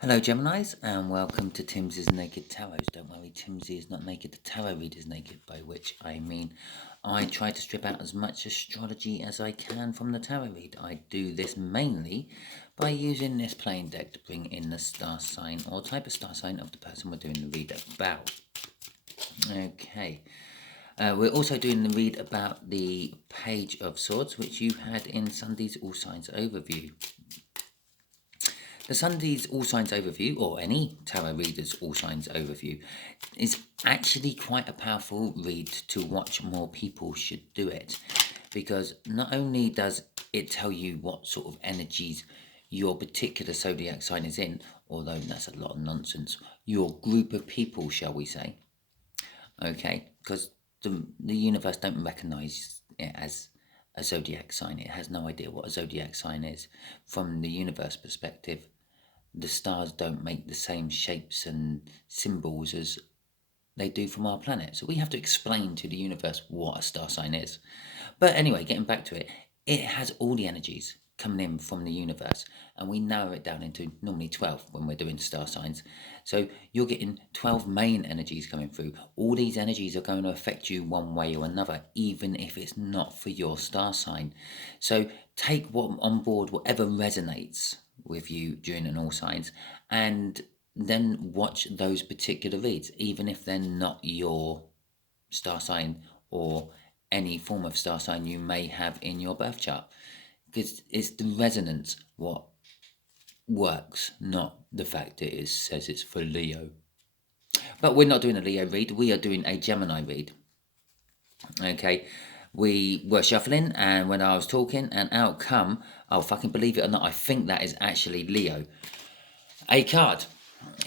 Hello Geminis and welcome to Timsy's Naked Tarot. Don't worry, Timsy is not naked, the tarot read is naked, by which I mean I try to strip out as much astrology as I can from the tarot read. I do this mainly by using this plain deck to bring in the star sign or type of star sign of the person we're doing the read about. Okay. We're also doing the read about the Page of Swords, which you had in Sunday's All Signs Overview. The Sunday's All Signs Overview, or any tarot reader's All Signs Overview, is actually quite a powerful read to watch more people should do it. Because not only does it tell you what sort of energies your particular zodiac sign is in, although that's a lot of nonsense, your group of people, shall we say, okay, because the universe don't recognize it as a zodiac sign. It has no idea what a zodiac sign is. From the universe perspective, the stars don't make the same shapes and symbols as they do from our planet. So we have to explain to the universe what a star sign is. But anyway, getting back to it, it has all the energies coming in from the universe, and we narrow it down into normally 12 when we're doing star signs. So you're getting 12 main energies coming through. All these energies are going to affect you one way or another, even if it's not for your star sign. So take on board whatever resonates with you during an all signs, and then watch those particular reads, even if they're not your star sign or any form of star sign you may have in your birth chart, because it's the resonance what works, not the fact that it says it's for Leo. But we're not doing a Leo read, we are doing a Gemini read. Okay, we were shuffling, and when I was talking, and out come, oh fucking believe it or not, I think that is actually Leo. A card.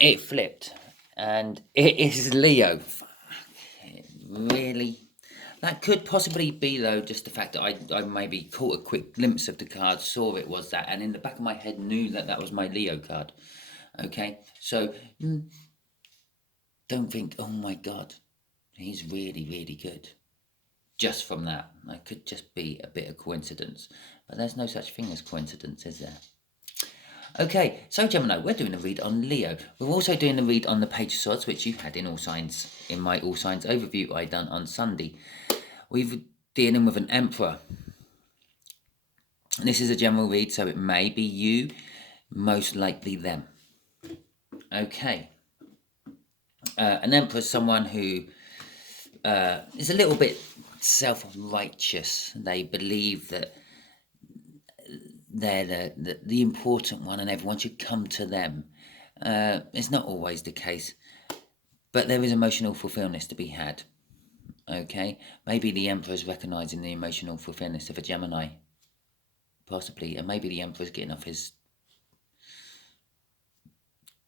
It flipped, and it is Leo. Really? That could possibly be, though, just the fact that I maybe caught a quick glimpse of the card, saw it was that, and in the back of my head knew that that was my Leo card. Okay, so don't think, oh my god, he's really, really good. Just from that. It could just be a bit of coincidence. But there's no such thing as coincidence, is there? Okay, so Gemini, we're doing a read on Leo. We're also doing a read on the Page of Swords, which you had in All Signs, in my All Signs overview I done on Sunday. We're dealing with an Emperor. This is a general read, so it may be you, most likely them. Okay. An Emperor is someone who is a little bit self-righteous. They believe that they're the important one and everyone should come to them. It's not always the case, but there is emotional fulfillment to be had. Okay, maybe the Emperor's recognising the emotional fulfillment of a Gemini, possibly, and maybe the Emperor's getting off his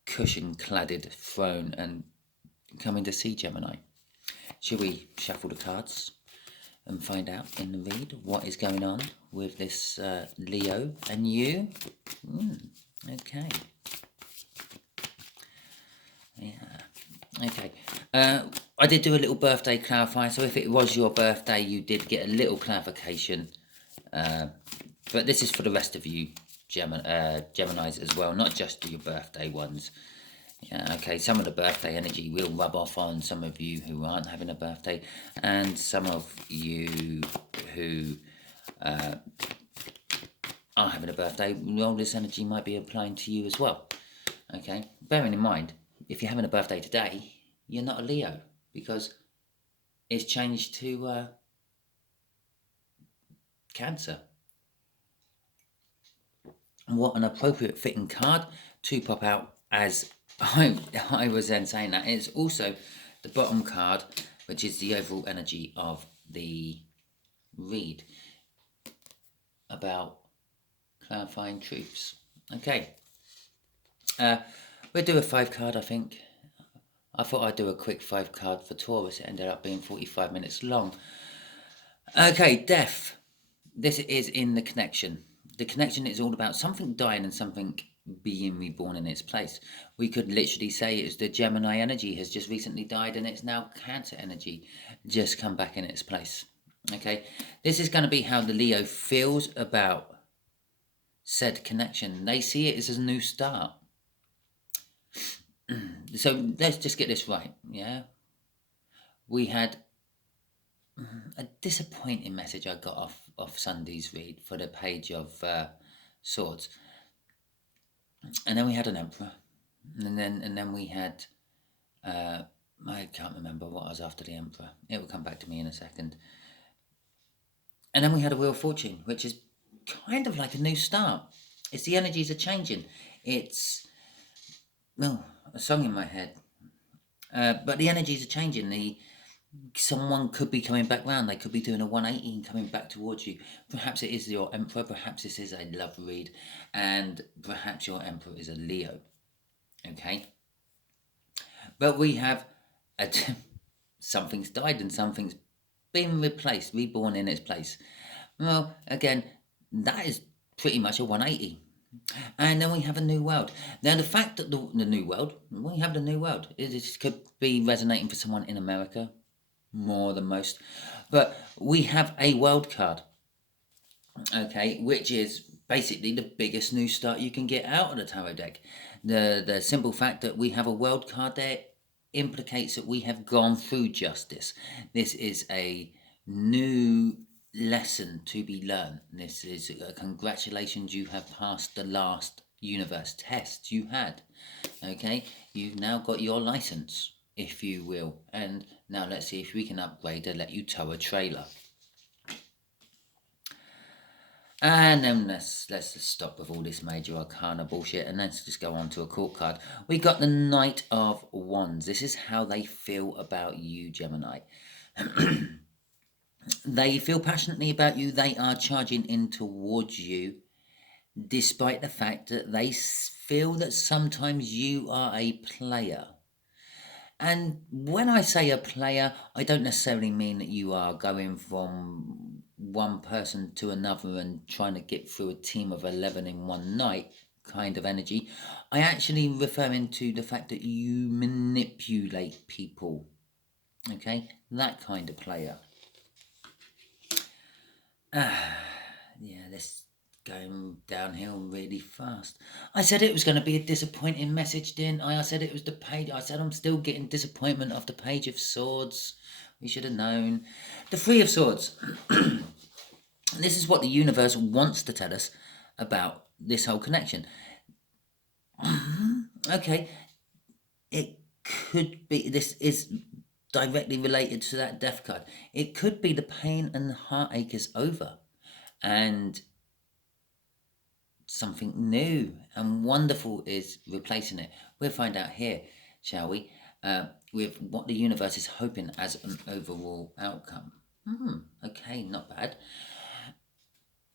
cushion-cladded throne and coming to see Gemini. Should we shuffle the cards and find out in the read what is going on with this Leo and you? Okay. Yeah. Okay. I did do a little birthday clarifier, so if it was your birthday, you did get a little clarification. But this is for the rest of you Geminis as well, not just your birthday ones. Yeah, okay, some of the birthday energy will rub off on some of you who aren't having a birthday, and some of you who are having a birthday, well, this energy might be applying to you as well. Okay, bearing in mind, if you're having a birthday today, you're not a Leo, because it's changed to Cancer. What an appropriate fitting card to pop out as I was then saying that. It's also the bottom card, which is the overall energy of the read about clarifying truths. Okay. We'll do a 5 card, I think. I thought I'd do a quick 5 card for Taurus. It ended up being 45 minutes long. Okay, death. This is in the connection. The connection is all about something dying and something being reborn in its place. We could literally say it's the Gemini energy has just recently died and it's now Cancer energy just come back in its place. Okay, this is going to be how the Leo feels about said connection. They see it as a new start. So let's just get this right, yeah? We had a disappointing message I got off Sunday's read for the Page of Swords. And then we had an Emperor. And then we had... I can't remember what was after the Emperor. It will come back to me in a second. And then we had a Wheel of Fortune, which is kind of like a new start. It's the energies are changing. It's... well, a song in my head. But the energies are changing. Someone could be coming back round. They could be doing a 180 and coming back towards you. Perhaps it is your Emperor. Perhaps this is a love read. And perhaps your Emperor is a Leo. Okay? But we have... something's died and something's been replaced, reborn in its place. Well, again, that is pretty much a 180. And then we have a new world. Now, the fact that the new world, we have the new world. It could be resonating for someone in America more than most. But we have a world card, okay, which is basically the biggest new start you can get out of the tarot deck. The simple fact that we have a world card there implicates that we have gone through justice. This is a new lesson to be learned. This is congratulations, you have passed the last universe test you had. Okay, you've now got your license, if you will, and now let's see if we can upgrade and let you tow a trailer. And then let's stop with all this major arcana bullshit and let's just go on to a court card. We got the Knight of Wands. This is how they feel about you, Gemini. They feel passionately about you. They are charging in towards you, despite the fact that they feel that sometimes you are a player. And when I say a player, I don't necessarily mean that you are going from one person to another and trying to get through a team of 11 in one night kind of energy. I actually referring to the fact that you manipulate people. Okay? That kind of player. Yeah, this going downhill really fast. I said it was going to be a disappointing message, didn't I? I said it was the page. I said I'm still getting disappointment off the Page of Swords. We should have known. The Three of Swords. This is what the universe wants to tell us about this whole connection. Okay. It could be... this is directly related to that death card. It could be the pain and the heartache is over. And something new and wonderful is replacing it. We'll find out here, shall we, with what the universe is hoping as an overall outcome. Okay, not bad.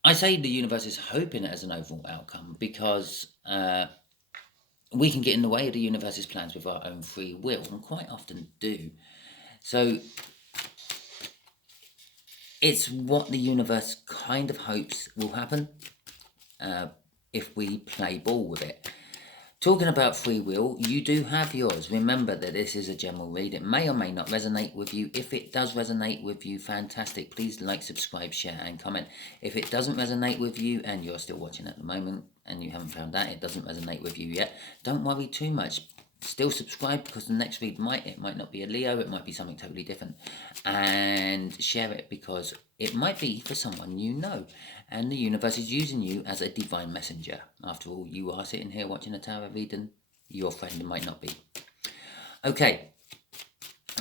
I say the universe is hoping it as an overall outcome because we can get in the way of the universe's plans with our own free will, and quite often do. So it's what the universe kind of hopes will happen if we play ball with it. Talking about free will, you do have yours. Remember that this is a general read. It may or may not resonate with you. If it does resonate with you, fantastic. Please like, subscribe, share and comment. If it doesn't resonate with you and you're still watching at the moment and you haven't found out it doesn't resonate with you yet, don't worry too much. Still subscribe because the next read might not be a Leo, it might be something totally different. And share it because it might be for someone you know. And the universe is using you as a divine messenger. After all, you are sitting here watching a tarot read and your friend might not be. Okay.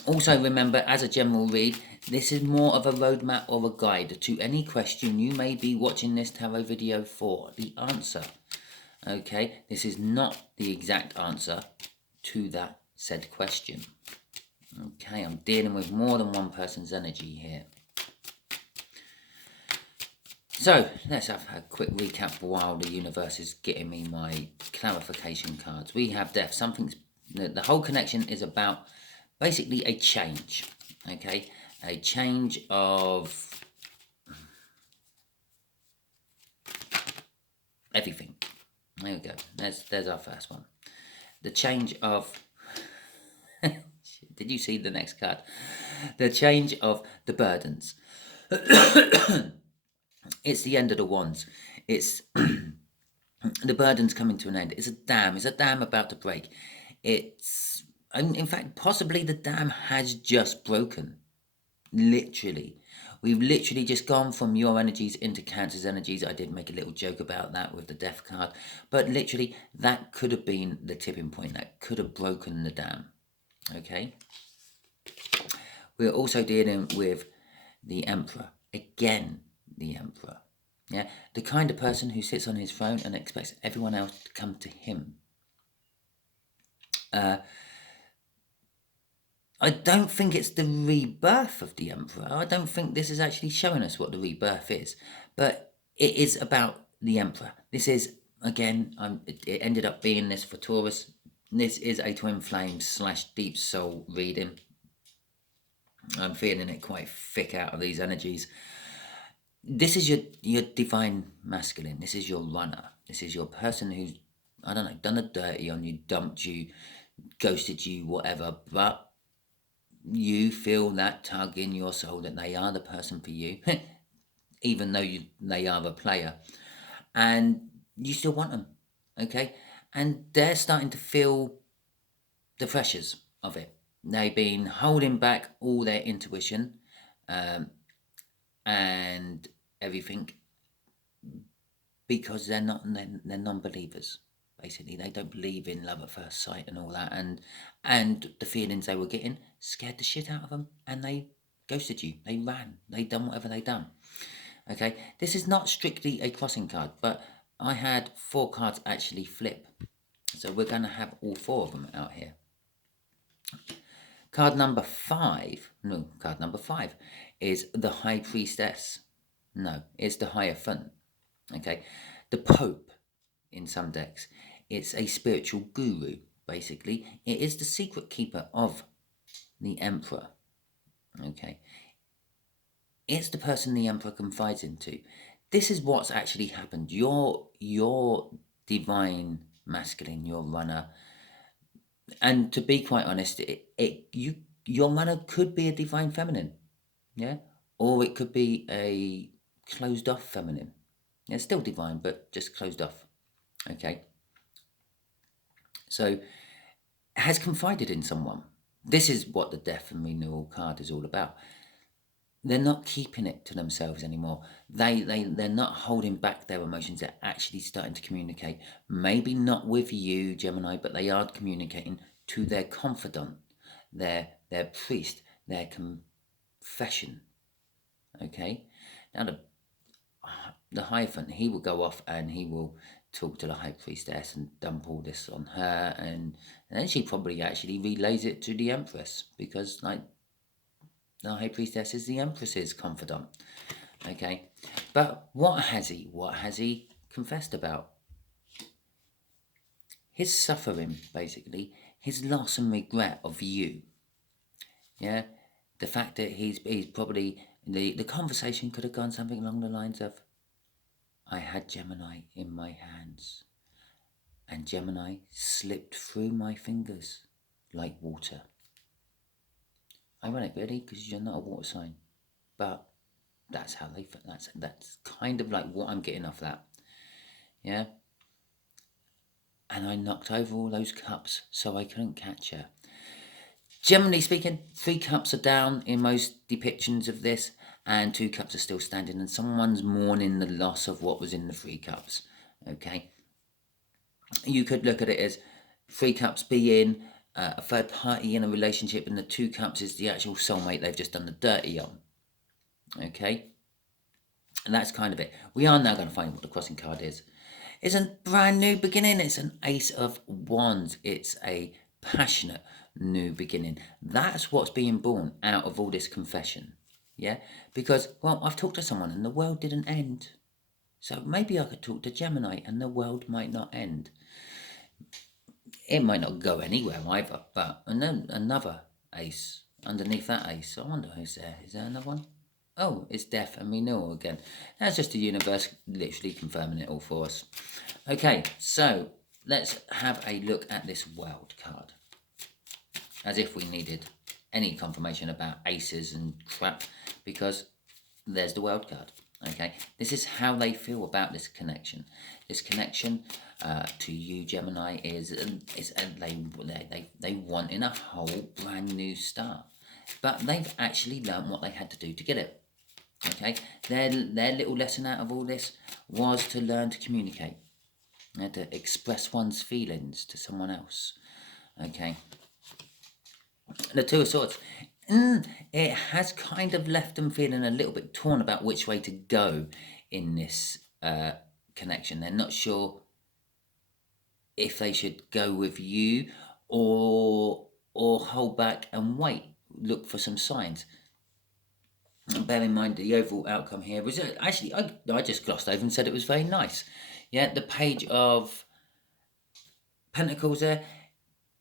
Also remember, as a general read, this is more of a roadmap or a guide to any question you may be watching this tarot video for. The answer. Okay. This is not the exact answer to that said question. Okay, I'm dealing with more than one person's energy here. So, let's have a quick recap while the universe is getting me my clarification cards. We have death. The whole connection is about basically a change. Okay, a change of everything. There we go. There's our first one. The change of... Did you see the next card? The change of the burdens. It's the end of the wands. It's the burden's coming to an end. It's a dam. It's a dam about to break. It's And in fact, possibly the dam has just broken. Literally. We've literally just gone from your energies into Cancer's energies. I did make a little joke about that with the Death card. But literally, that could have been the tipping point. That could have broken the dam. Okay? We're also dealing with the Emperor. Again, the Emperor. Yeah? The kind of person who sits on his throne and expects everyone else to come to him. I don't think it's the rebirth of the Emperor. I don't think this is actually showing us what the rebirth is. But it is about the Emperor. This is, again, it ended up being this for Taurus. This is a twin flame / deep soul reading. I'm feeling it quite thick out of these energies. This is your divine masculine. This is your runner. This is your person who's, I don't know, done a dirty on you, dumped you, ghosted you, whatever. But you feel that tug in your soul that they are the person for you, even though they are a player, and you still want them, okay? And they're starting to feel the pressures of it. They've been holding back all their intuition and everything because they're non-believers. Basically, they don't believe in love at first sight and all that, and the feelings they were getting scared the shit out of them, and they ghosted you. They ran. They done whatever they done. Okay, this is not strictly a crossing card, but I had 4 cards actually flip, so we're going to have all 4 of them out here. Card number 5 is the High Priestess. No, it's the Hierophant. Okay, the Pope. In some decks, it's a spiritual guru. Basically, it is the secret keeper of the Emperor. Okay, it's the person the Emperor confides into. This is what's actually happened. Your divine masculine, your runner, and to be quite honest, your runner could be a divine feminine, yeah, or it could be a closed off feminine. It's still divine, but just closed off. Okay. So, has confided in someone. This is what the Death and Renewal card is all about. They're not keeping it to themselves anymore. They're not holding back their emotions. They're actually starting to communicate. Maybe not with you, Gemini, but they are communicating to their confidant, their priest, their confession. Okay? Now the Hierophant, he will go off and he will talk to the High Priestess and dump all this on her, and then she probably actually relays it to the Empress, because like the High Priestess is the Empress's confidant. Okay, but what has he confessed about? His suffering, basically, his loss and regret of you. Yeah, the fact that he's probably, the conversation could have gone something along the lines of, I had Gemini in my hands, and Gemini slipped through my fingers like water. Ironic, really, because you're not a water sign, but that's how they. That's kind of like what I'm getting off that, yeah. And I knocked over all those cups, so I couldn't catch her. Generally speaking, 3 cups are down in most depictions of this, and 2 cups are still standing, and someone's mourning the loss of what was in the 3 cups. Okay. You could look at it as 3 cups being a third party in a relationship, and the 2 cups is the actual soulmate they've just done the dirty on. Okay? And that's kind of it. We are now going to find what the crossing card is. It's a brand new beginning. It's an Ace of Wands. It's a passionate new beginning. That's what's being born out of all this confession. Yeah? Because, well, I've talked to someone and the world didn't end. So maybe I could talk to Gemini and the world might not end. It might not go anywhere either, but and then another ace underneath that ace. I wonder who's there. Is there another one? Oh, it's Death and Renewal again. That's just the universe literally confirming it all for us. Okay, so let's have a look at this World card. As if we needed any confirmation about aces and crap, because there's the World card. Okay, this is how they feel about this connection. This connection to you, Gemini, is they want in a whole brand new start, but they've actually learned what they had to do to get it. Okay, their little lesson out of all this was to learn to communicate, to express one's feelings to someone else. Okay, the Two of Swords. It has kind of left them feeling a little bit torn about which way to go in this connection. They're not sure if they should go with you or hold back and wait, look for some signs. And bear in mind the overall outcome here was actually I just glossed over and said it was very nice. Yeah, the Page of Pentacles there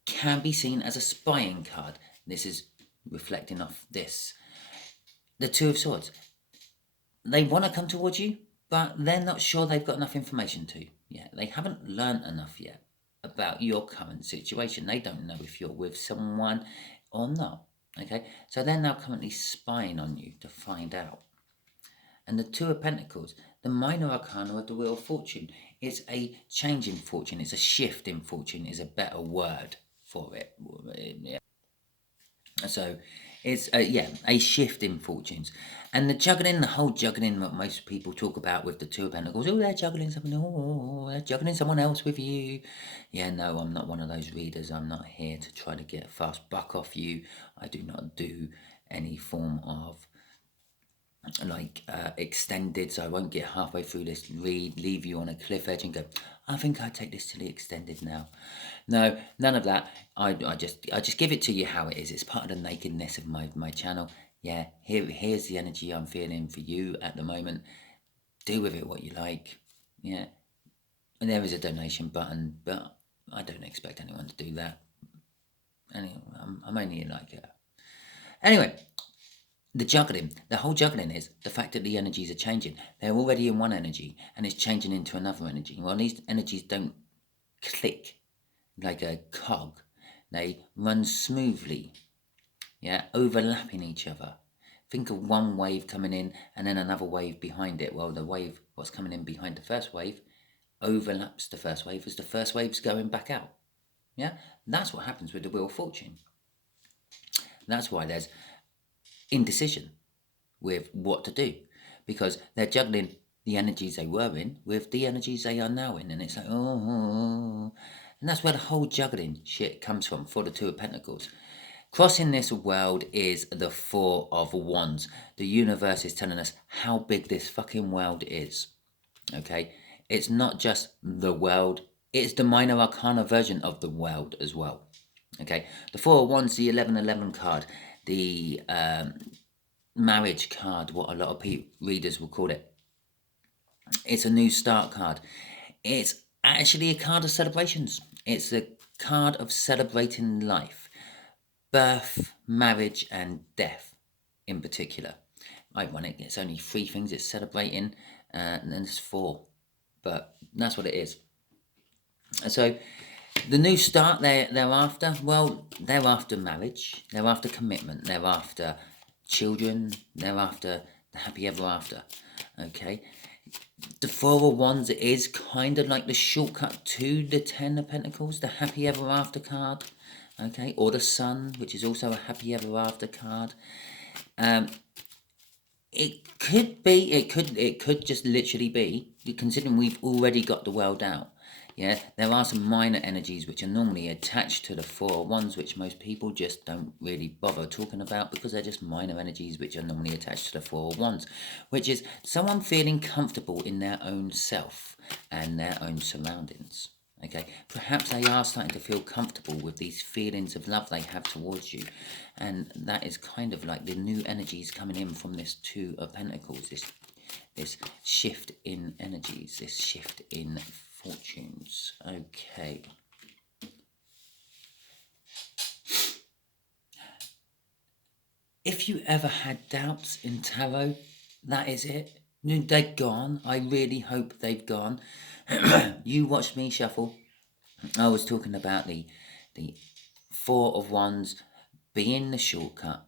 can be seen as a spying card. This is reflecting off this. The Two of Swords. They want to come towards you, but they're not sure they've got enough information to. Yeah, they haven't learned enough yet about your current situation. They don't know if you're with someone or not. Okay, so they're now currently spying on you to find out. And the Two of Pentacles, the minor arcana of the Wheel of Fortune, it's a change in fortune. It's a shift in fortune is a better word for it. Yeah. So it's a shift in fortunes. And the juggling, the whole juggling that most people talk about with the Two of Pentacles, oh, they're juggling something, oh, they're juggling someone else with you. Yeah, no, I'm not one of those readers. I'm not here to try to get a fast buck off you. I do not do any form of extended, so I won't get halfway through this read, leave you on a cliff edge and go, I think I'd take this to the extended now. No, none of that. I just give it to you how it is. It's part of the nakedness of my channel. Yeah, here's the energy I'm feeling for you at the moment. Do with it what you like. Yeah, and there is a donation button, but I don't expect anyone to do that. Anyway, I'm only like it. Anyway, the juggling, the whole juggling is the fact that the energies are changing. They're already in one energy and it's changing into another energy. Well, these energies don't click like a cog. They run smoothly, yeah, overlapping each other. Think of one wave coming in and then another wave behind it. Well, the wave, what's coming in behind the first wave, overlaps the first wave as the first wave's going back out. Yeah, that's what happens with the Wheel of Fortune. That's why there's indecision with what to do, because they're juggling the energies they were in with the energies they are now in, and it's like, oh. And that's where the whole juggling shit comes from for the Two of Pentacles. Crossing this world is the Four of Wands. The universe is telling us how big this fucking world is. Okay? It's not just the world, it's the minor arcana version of the world as well. Okay? The Four of Wands, the 1111 card, the marriage card, what a lot of readers will call it. It's a new start card. It's actually a card of celebrations. It's a card of celebrating life. Birth, marriage, and death in particular. Ironic, it's only 3 things it's celebrating, and then it's 4. But that's what it is. So the new start they're after, well, they're after marriage, they're after commitment, they're after children, they're after the happy ever after. Okay, the Four of Wands is kind of like the shortcut to the Ten of Pentacles, the happy ever after card. Okay, or the Sun, which is also a happy ever after card. It could be, it could just literally be, considering we've already got the world out. Yeah, there are some minor energies which are normally attached to the Four of Wands, which most people just don't really bother talking about because they're just minor energies which are normally attached to the Four of Wands, which is someone feeling comfortable in their own self and their own surroundings. Okay, perhaps they are starting to feel comfortable with these feelings of love they have towards you, and that is kind of like the new energies coming in from this Two of Pentacles, this shift in energies, this shift in fortunes. Okay. If you ever had doubts in tarot, that is it. They're gone. I really hope they've gone. You watched me shuffle. I was talking about the Four of Wands being the shortcut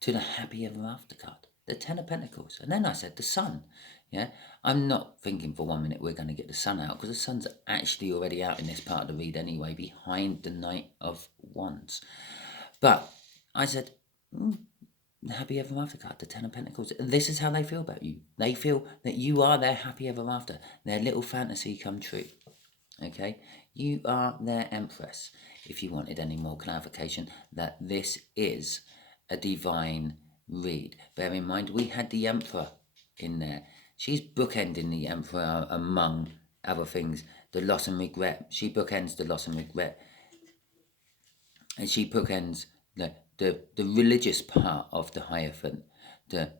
to the happy ever after card, the Ten of Pentacles, and then I said the Sun. Yeah, I'm not thinking for 1 minute we're going to get the sun out, because the sun's actually already out in this part of the read anyway, behind the Knight of Wands. But I said, the happy ever after card, the Ten of Pentacles. This is how they feel about you. They feel that you are their happy ever after, their little fantasy come true. Okay, you are their empress. If you wanted any more clarification, that this is a divine read. Bear in mind, we had the Emperor in there. She's bookending the Emperor among other things. The loss and regret. She bookends the loss and regret. And she bookends the religious part of the Hierophant. The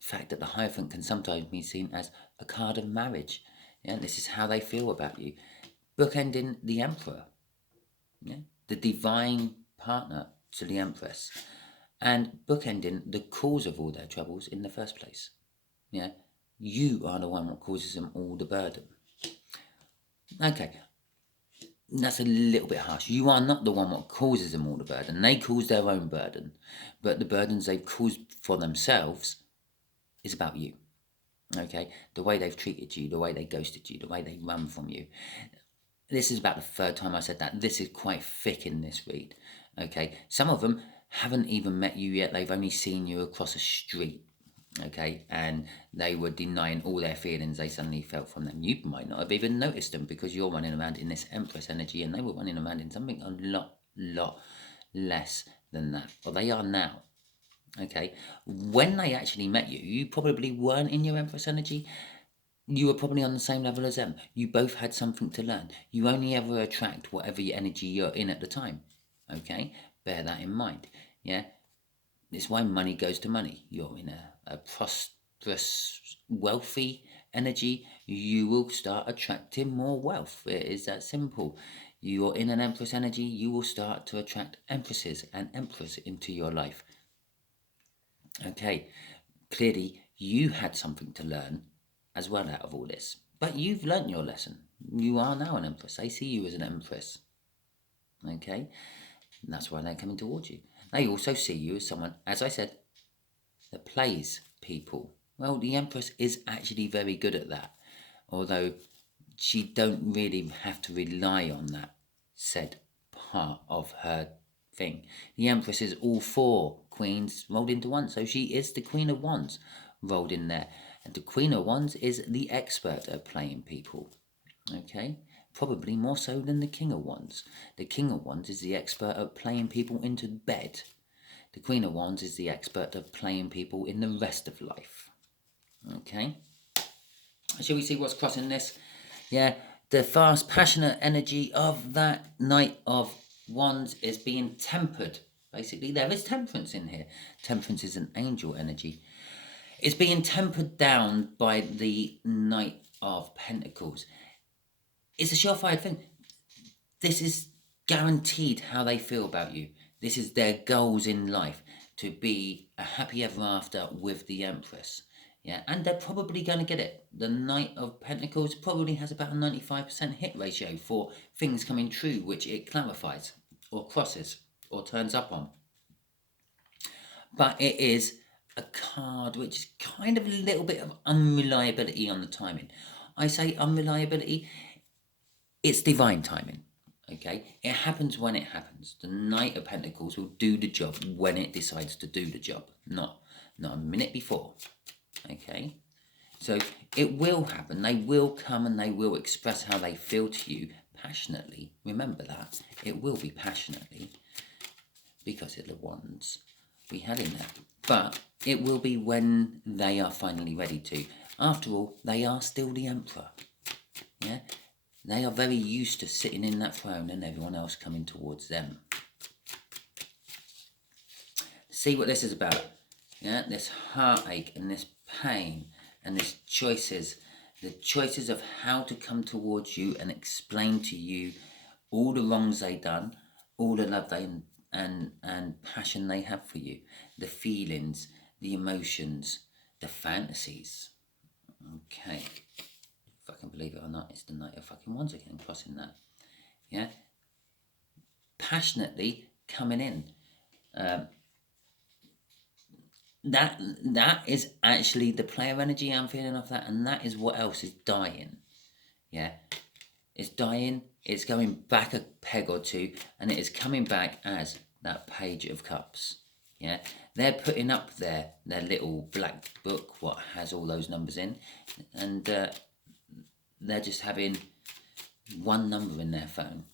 fact that the Hierophant can sometimes be seen as a card of marriage. Yeah, this is how they feel about you. Bookending the Emperor. Yeah, the divine partner to the Empress. And bookending the cause of all their troubles in the first place. Yeah, you are the one that causes them all the burden. Okay, that's a little bit harsh. You are not the one that causes them all the burden. They cause their own burden. But the burdens they've caused for themselves is about you. Okay, the way they've treated you, the way they ghosted you, the way they run from you. This is about the third time I said that. This is quite thick in this read. Okay, some of them haven't even met you yet. They've only seen you across a street. Okay, and they were denying all their feelings they suddenly felt from them. You might not have even noticed them, because you're running around in this Empress energy, and they were running around in something a lot less than that. Well, they are now. Okay, when they actually met you, you probably weren't in your Empress energy. You were probably on the same level as them. You both had something to learn. You only ever attract whatever energy you're in at the time. Okay, bear that in mind. Yeah, it's why money goes to money. You're in a prosperous, wealthy energy, you will start attracting more wealth. It is that simple. You're in an Empress energy, you will start to attract Empresses and Emperors into your life. Okay, clearly you had something to learn as well out of all this. But you've learnt your lesson. You are now an Empress. They see you as an Empress. Okay, and that's why they're coming towards you. They also see you as someone, as I said, that plays people. Well, the Empress is actually very good at that, although she don't really have to rely on that said part of her thing. The Empress is all four queens rolled into one, so she is the Queen of Wands rolled in there. And the Queen of Wands is the expert at playing people. Okay? Probably more so than the King of Wands. The King of Wands is the expert at playing people into bed. The Queen of Wands is the expert at playing people in the rest of life. Okay? Shall we see what's crossing this? Yeah, the fast, passionate energy of that Knight of Wands is being tempered. Basically, there is temperance in here. Temperance is an angel energy. It's being tempered down by the Knight of Pentacles. It's a surefire thing. This is guaranteed how they feel about you. This is their goals in life, to be a happy ever after with the Empress. Yeah, and they're probably going to get it. The Knight of Pentacles probably has about a 95% hit ratio for things coming true, which it clarifies or crosses or turns up on. But it is a card which is kind of a little bit of unreliability on the timing. I say unreliability, it's divine timing. Okay, it happens when it happens. The Knight of Pentacles will do the job when it decides to do the job, not a minute before. Okay, so it will happen. They will come and they will express how they feel to you passionately. Remember that. It will be passionately, because of the wands we had in there. But it will be when they are finally ready to. After all, they are still the Emperor. Yeah, they are very used to sitting in that throne and everyone else coming towards them. See what this is about. Yeah, this heartache and this pain and this choices. The choices of how to come towards you and explain to you all the wrongs they done, all the love they and passion they have for you, the feelings, the emotions, the fantasies. Okay. Fucking believe it or not, it's the Knight of fucking Wands again, crossing that. Yeah, passionately coming in. that is actually the player energy I'm feeling off that, and that is what else is dying. Yeah, it's dying. It's going back a peg or two, and it is coming back as that Page of Cups. Yeah, they're putting up their little black book, what has all those numbers in, and they're just having one number in their phone.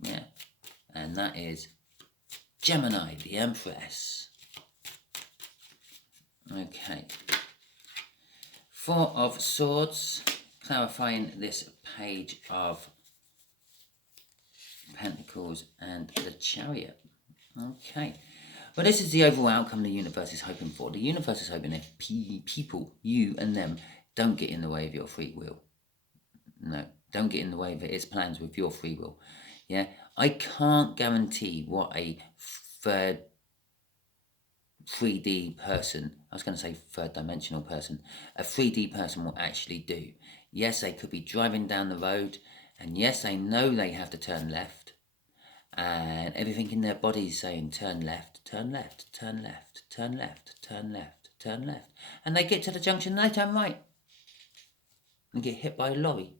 Yeah, and that is Gemini, the Empress. Okay. Four of Swords, clarifying this Page of Pentacles and the Chariot. Okay. Well, this is the overall outcome the universe is hoping for. The universe is hoping if people, you and them, don't get in the way of your free will. No, don't get in the way of its plans with your free will. Yeah, I can't guarantee what a third 3D person, I was going to say third dimensional person, a 3D person will actually do. Yes, they could be driving down the road, and yes, they know they have to turn left, and everything in their body is saying turn left, turn left, turn left, turn left, turn left, turn left, and they get to the junction and they turn right and get hit by a lorry.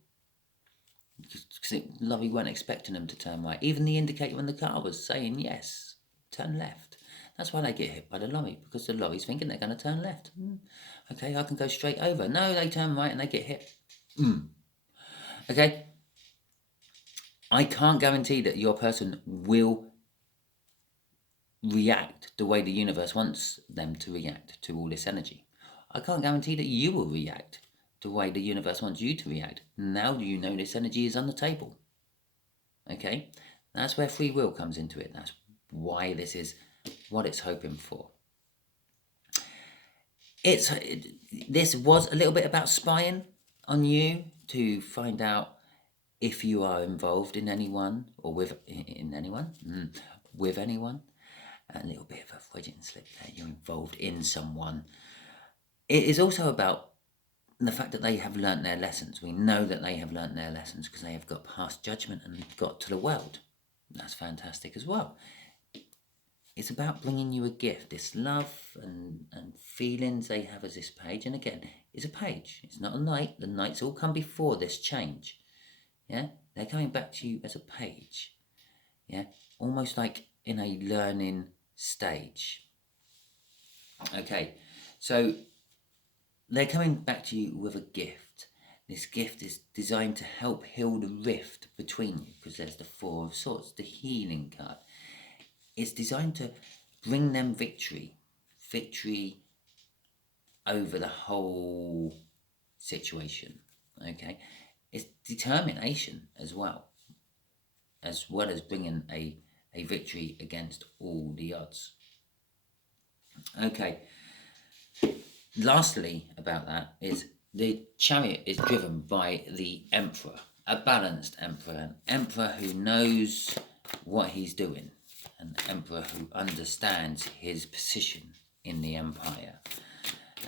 Because the lorry weren't expecting them to turn right. Even the indicator on the car was saying yes, turn left. That's why they get hit by the lorry, because the lorry's thinking they're going to turn left. Okay, I can go straight over. No, they turn right and they get hit. Okay, I can't guarantee that your person will react the way the universe wants them to react to all this energy. I can't guarantee that you will react the way the universe wants you to react. Now you know this energy is on the table. Okay, that's where free will comes into it. That's why this is what it's hoping for. This was a little bit about spying on you to find out if you are involved in anyone or with anyone. A little bit of a Freudian slip there. You're involved in someone. It is also about the fact that they have learnt their lessons. We know that they have learnt their lessons because they have got past judgment and got to the world. That's fantastic as well. It's about bringing you a gift, this love and feelings they have as this page. And again, it's a page. It's not a knight. The knights all come before this change. Yeah, they're coming back to you as a page. Yeah, almost like in a learning stage. Okay, so they're coming back to you with a gift. This gift is designed to help heal the rift between you, because there's the Four of Swords, the healing card. It's designed to bring them victory over the whole situation. Okay, it's determination as well as bringing a victory against all the odds. Okay. Lastly, about that is the Chariot is driven by the Emperor, a balanced Emperor, an Emperor who knows what he's doing, an Emperor who understands his position in the Empire,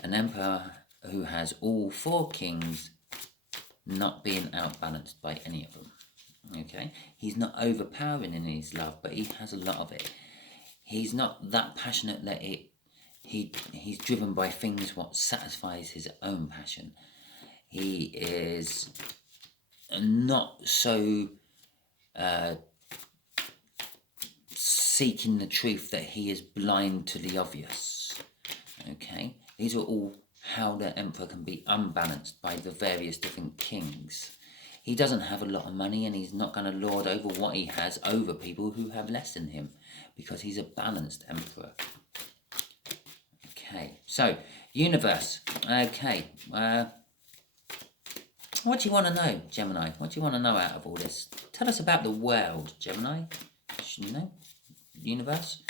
an Emperor who has all four kings not being outbalanced by any of them. Okay, he's not overpowering in his love, but he has a lot of it. He's not that passionate that he's driven by things what satisfies his own passion. He is not so seeking the truth that he is blind to the obvious. Okay, these are all how the Emperor can be unbalanced by the various different kings. He doesn't have a lot of money, and he's not going to lord over what he has over people who have less than him, because he's a balanced Emperor. Okay, so universe. Okay, what do you want to know, Gemini? What do you want to know out of all this? Tell us about the world, Gemini. You know, universe.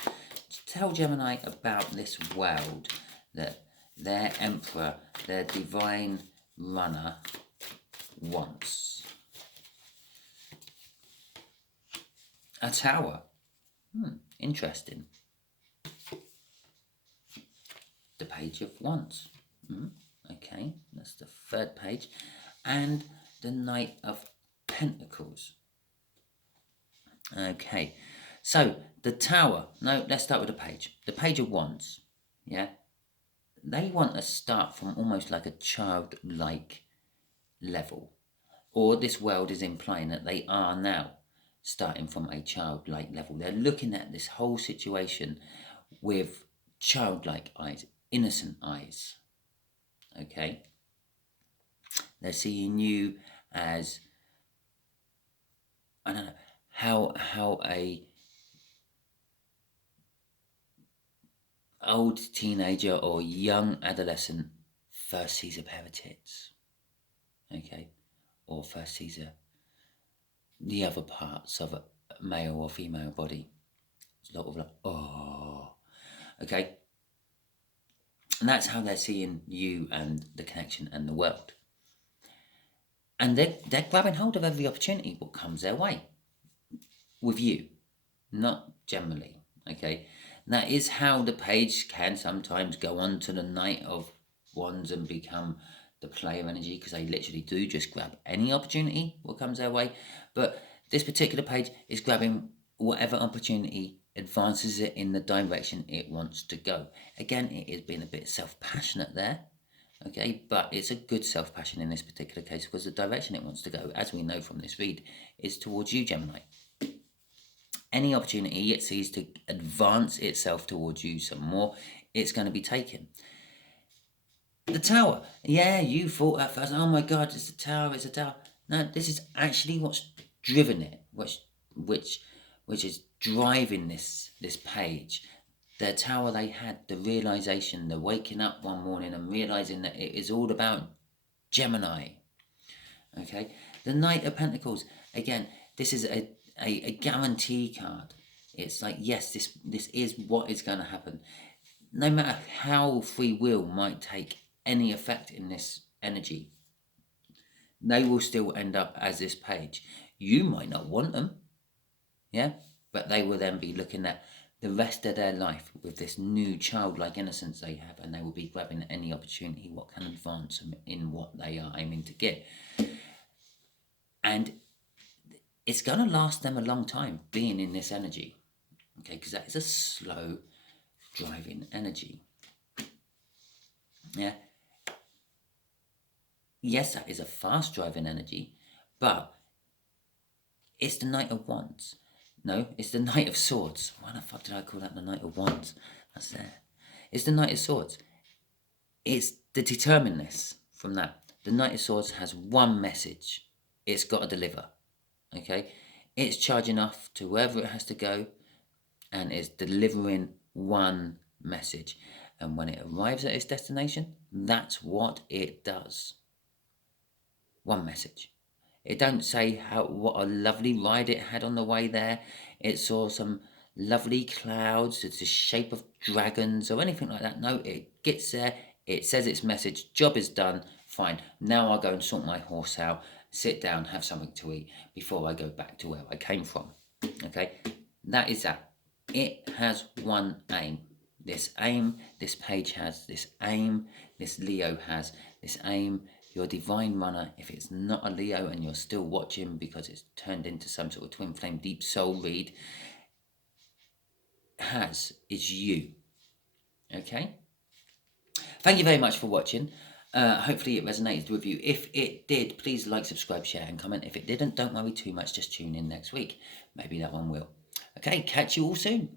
Tell Gemini about this world that their Emperor, their divine runner, wants. A tower. Interesting. The Page of Wands. Okay, that's the third page. And the Knight of Pentacles. Okay, so the Tower. No, let's start with the page. The Page of Wands. Yeah, they want to start from almost like a childlike level, or this world is implying that they are now starting from a childlike level. They're looking at this whole situation with childlike eyes, innocent eyes. Okay, they're seeing you as, I don't know, how a old teenager or young adolescent first sees a pair of tits, okay, or first sees the other parts of a male or female body. It's a lot of like, oh, okay, and that's how they're seeing you and the connection and the world. And they're grabbing hold of every opportunity what comes their way with you, not generally, okay? And that is how the page can sometimes go on to the Knight of Wands and become the player energy, because they literally do just grab any opportunity what comes their way. But this particular page is grabbing whatever opportunity advances it in the direction it wants to go. Again, it is being a bit self-passionate there, okay, but it's a good self-passion in this particular case, because the direction it wants to go, as we know from this read, is towards you, Gemini. Any opportunity it sees to advance itself towards you some more, it's going to be taken. The Tower. Yeah, you thought at first, oh my God, it's a tower, it's a tower. No, this is actually what's driven it, which is driving this page. The tower they had, the realization, the waking up one morning and realizing that it is all about Gemini. Okay, the Knight of Pentacles. Again, this is a guarantee card. It's like, yes, this is what is going to happen. No matter how free will might take any effect in this energy, they will still end up as this page. You might not want them, yeah, but they will then be looking at the rest of their life with this new childlike innocence they have, and they will be grabbing any opportunity what can advance them in what they are aiming to get. And it's going to last them a long time being in this energy, okay, because that is a slow driving energy. Yeah. Yes, that is a fast driving energy, but it's the Knight of Wands. No, it's the Knight of Swords. Why the fuck did I call that the Knight of Wands? That's there. It's the Knight of Swords. It's the determinedness from that. The Knight of Swords has one message. It's got to deliver. Okay? It's charging off to wherever it has to go, and it's delivering one message. And when it arrives at its destination, that's what it does. One message. It don't say what a lovely ride it had on the way there. It saw some lovely clouds, it's the shape of dragons or anything like that. No, it gets there, it says its message, job is done, fine. Now I'll go and sort my horse out, sit down, have something to eat before I go back to where I came from. Okay, that is that. It has one aim. This page has this aim, this Leo has this aim. Your divine runner, if it's not a Leo and you're still watching because it's turned into some sort of twin flame deep soul read, is you. Okay? Thank you very much for watching. Hopefully it resonated with you. If it did, please like, subscribe, share and comment. If it didn't, don't worry too much. Just tune in next week. Maybe that one will. Okay, catch you all soon.